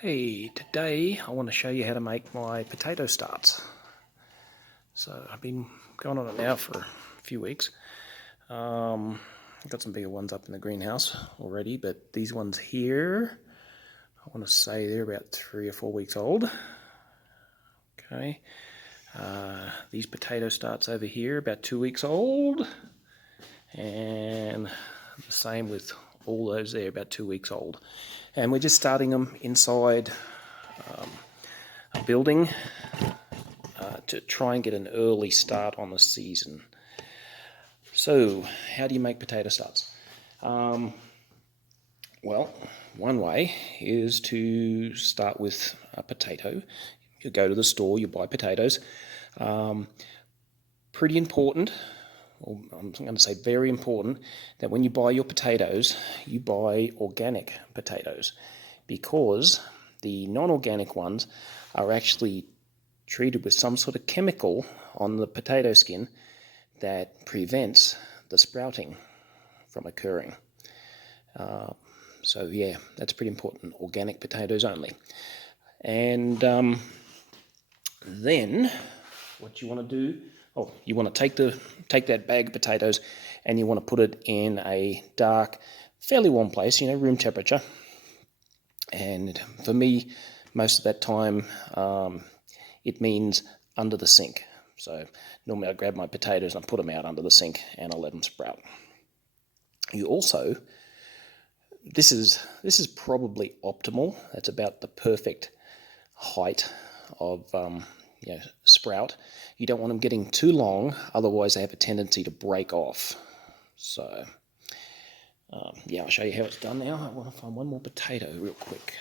Hey, today I want to show you how to make my potato starts. So I've been going on it now for a few weeks. I've got some bigger ones up in the greenhouse already, but these ones here, I want to say they're about 3 or 4 weeks old. Okay, these potato starts over here, about 2 weeks old, and the same with all those there, about 2 weeks old. And we're just starting them inside a building to try and get an early start on the season. So, how do you make potato starts? Well, one way is to start with a potato. You go to the store, you buy potatoes. Pretty important, or I'm going to say very important, that when you buy your potatoes, you buy organic potatoes, because the non-organic ones are actually treated with some sort of chemical on the potato skin that prevents the sprouting from occurring. So yeah, that's pretty important. Organic potatoes only. And then what you want to do, you want to take that bag of potatoes and you want to put it in a dark, fairly warm place, room temperature. And for me, most of that time, it means under the sink. So normally I grab my potatoes and I put them out under the sink and I'll let them sprout. You also, this is probably optimal. That's about the perfect height of sprout. You don't want them getting too long, otherwise they have a tendency to break off. So yeah, I'll show you how it's done now. I want to find one more potato real quick.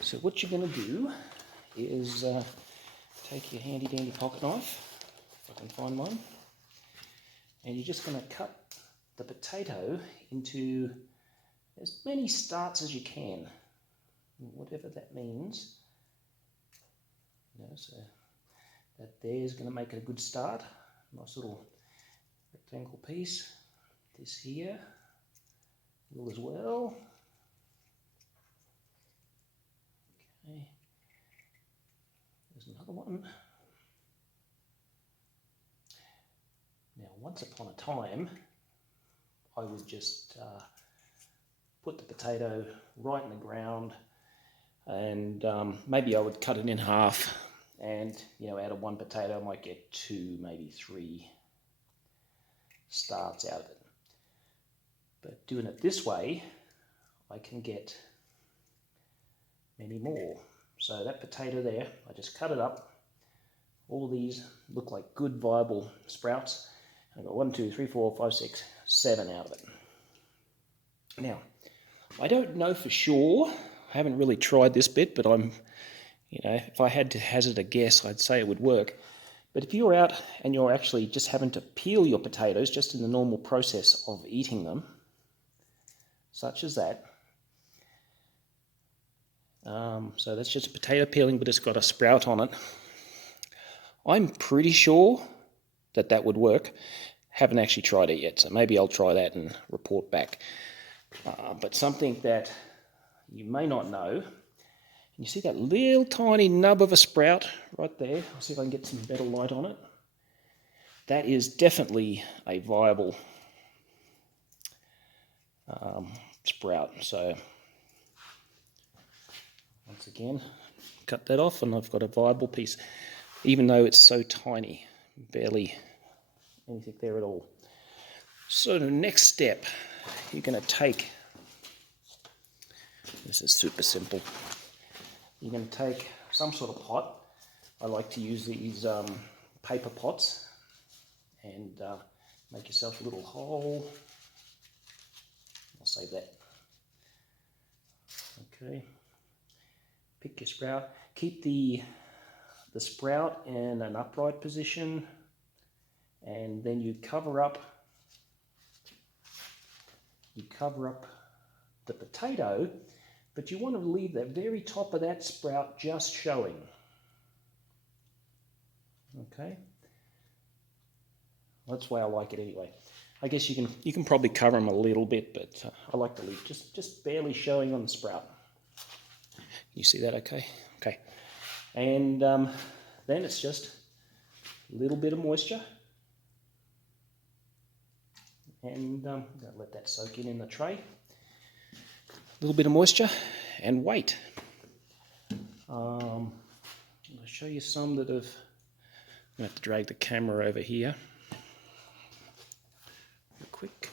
So what you're going to do is take your handy dandy pocket knife, if I can find one, and you're just going to cut the potato into as many starts as you can, whatever that means. So that there's going to make it a good start. Nice little rectangle piece. This here will as well. Okay, there's another one. Now, once upon a time, I would just put the potato right in the ground, and maybe I would cut it in half, and out of one potato I might get 2, maybe 3 starts out of it. But doing it this way, I can get many more. So that potato there, I just cut it up. All of these look like good viable sprouts. I've got 1, 2, 3, 4, 5, 6, 7 out of it. Now, I don't know for sure. I haven't really tried this bit, but if I had to hazard a guess, I'd say it would work. But if you're out and you're actually just having to peel your potatoes, just in the normal process of eating them, such as that. So that's just a potato peeling, but it's got a sprout on it. I'm pretty sure that would work. Haven't actually tried it yet, so maybe I'll try that and report back. But something that you may not know, you see that little tiny nub of a sprout right there? I'll see if I can get some better light on it. That is definitely a viable sprout. So once again, cut that off and I've got a viable piece, even though it's so tiny, barely anything there at all. So the next step, you're going to take, this is super simple, you're going to take some sort of pot. I like to use these paper pots, and make yourself a little hole. I'll save that. Okay. Pick your sprout. Keep the sprout in an upright position, and then you cover up the potato but you want to leave the very top of that sprout just showing. Okay, that's the way I like it anyway. I guess you can probably cover them a little bit, but I like to leave just barely showing on the sprout. You see that okay? Okay. And then it's just a little bit of moisture. And I'm going to let that soak in the tray. A little bit of moisture and wait. I'll show you some that have... I'm going to have to drag the camera over here. Real quick.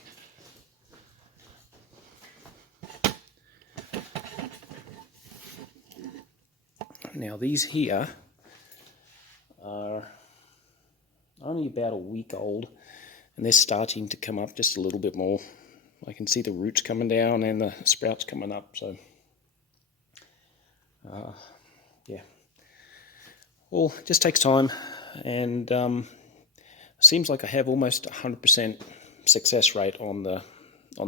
Now these here are only about a week old, and they're starting to come up just a little bit more. I can see the roots coming down and the sprouts coming up, so yeah. Well, it just takes time, and seems like I have almost 100% success rate on the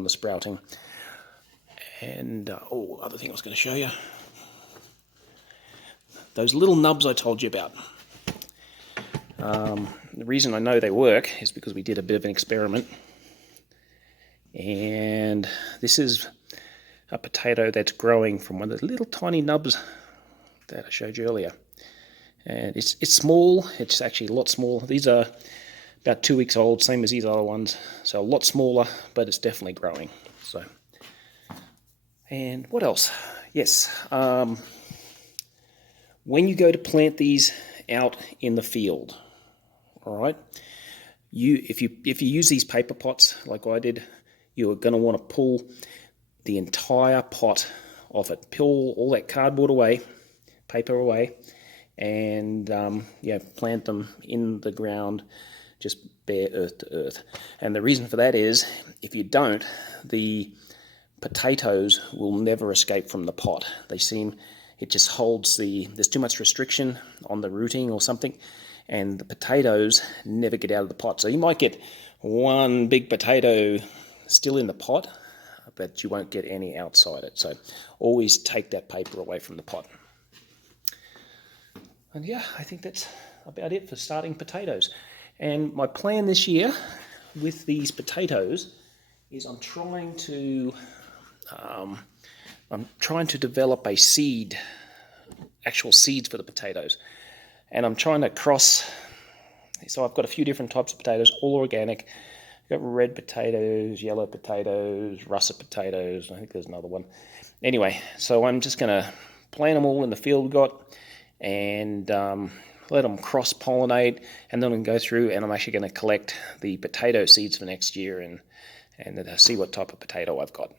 sprouting. And other thing I was going to show you, those little nubs I told you about. The reason I know they work is because we did a bit of an experiment, and this is a potato that's growing from one of the little tiny nubs that I showed you earlier. And it's small. It's actually a lot smaller. These are about 2 weeks old, same as these other ones, so a lot smaller, but it's definitely growing. So, and what else? Yes, when you go to plant these out in the field, all right, if you use these paper pots like I did, you are going to want to pull the entire pot off it. Pull all that cardboard away, paper away, and plant them in the ground, just bare earth to earth. And the reason for that is, if you don't, the potatoes will never escape from the pot. It just holds there's too much restriction on the rooting or something, and the potatoes never get out of the pot. So you might get one big potato still in the pot, but you won't get any outside it. So always take that paper away from the pot. And yeah, I think that's about it for starting potatoes. And my plan this year with these potatoes is I'm trying to develop actual seeds for the potatoes. And I'm trying to cross, so I've got a few different types of potatoes, all organic. I've got red potatoes, yellow potatoes, russet potatoes, I think there's another one. Anyway, so I'm just going to plant them all in the field we've got, and let them cross-pollinate, and then I can go through and I'm actually going to collect the potato seeds for next year and see what type of potato I've got.